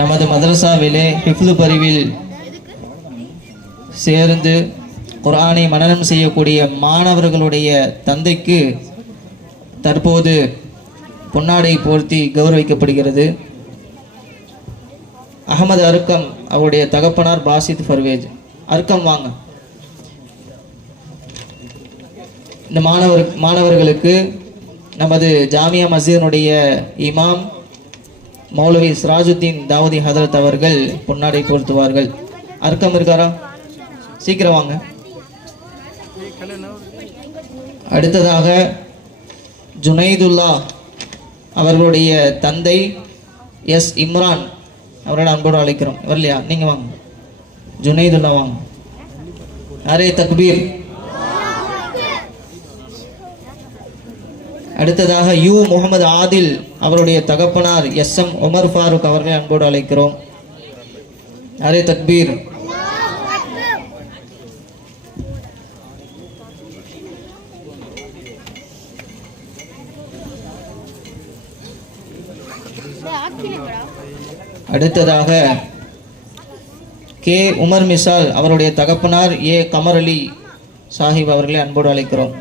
நமது மதரசாவிலே ஹிஃப்து பரிவில் சேர்ந்து குர்ஆனை மனனம் செய்யக்கூடிய மாணவர்களுடைய தந்தைக்கு தற்போது பொன்னாடை போர்த்தி கௌரவிக்கப்படுகிறது. அகமது அர்க்கம் அவருடைய தகப்பனார் பாசித் ஃபர்வேஜ். அர்க்கம் வாங்க. இந்த மாணவர்களுக்கு நமது ஜாமியா மஸ்ஜிதினுடைய இமாம் மௌலவி சிராஜுத்தீன் தாவூதி ஹதரத் அவர்கள் பொன்னாடை போர்த்துவார்கள். அர்க்கம் இருக்காரா? சீக்கிரம் வாங்க. அடுத்ததாக ஜுனைதுல்லா அவர்களுடைய தந்தை எஸ் இம்ரான் அவரோட அன்போடு அழைக்கிறோம். வரலையா? நீங்க வாங்க. ஜுனைதுல்லா வாங்க. அரே தக்பீர். அடுத்ததாக யூ முகமது ஆதில் அவருடைய தகப்பனார் எஸ்எம் உமர் ஃபாரூக் அவர்களை அன்போடு அழைக்கிறோம். அரே தக்பீர். அடுத்ததாக கே உமர் மிசால் அவருடைய தகப்பனார் ஏ கமர் அலி சாஹிப் அவர்களை அன்போடு அழைக்கிறோம்.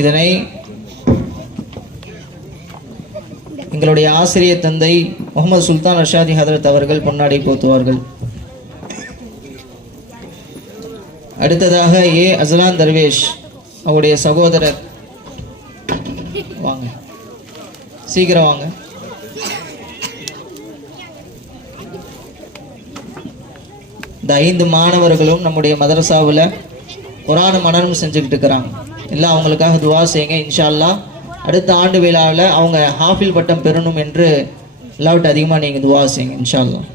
இதனை எங்களுடைய ஆசிரியர் தந்தை முகமது சுல்தான் ரஷாதி ஹதரத் அவர்கள் பொன்னாடை போத்துவார்கள். அடுத்ததாக ஏ அஸ்லான் தர்வேஷ் அவருடைய சகோதரர் வாங்க, சீக்கிரம் வாங்க. இந்த 5 மாணவர்களும் நம்முடைய மதரசாவில் குர்ஆன் மனனம் செஞ்சுக்கிட்டு இருக்கிறாங்க. எல்லாம் அவங்களுக்காக துவா செய்யுங்க. இன்ஷா அல்லாஹ் அடுத்த ஆண்டு விழாவில் அவங்க ஹாஃபில் பட்டம் பெறணும் என்று எல்லாவற்றை அதிகமாக நீங்கள் துவா செய்யுங்க இன்ஷா அல்லாஹ்.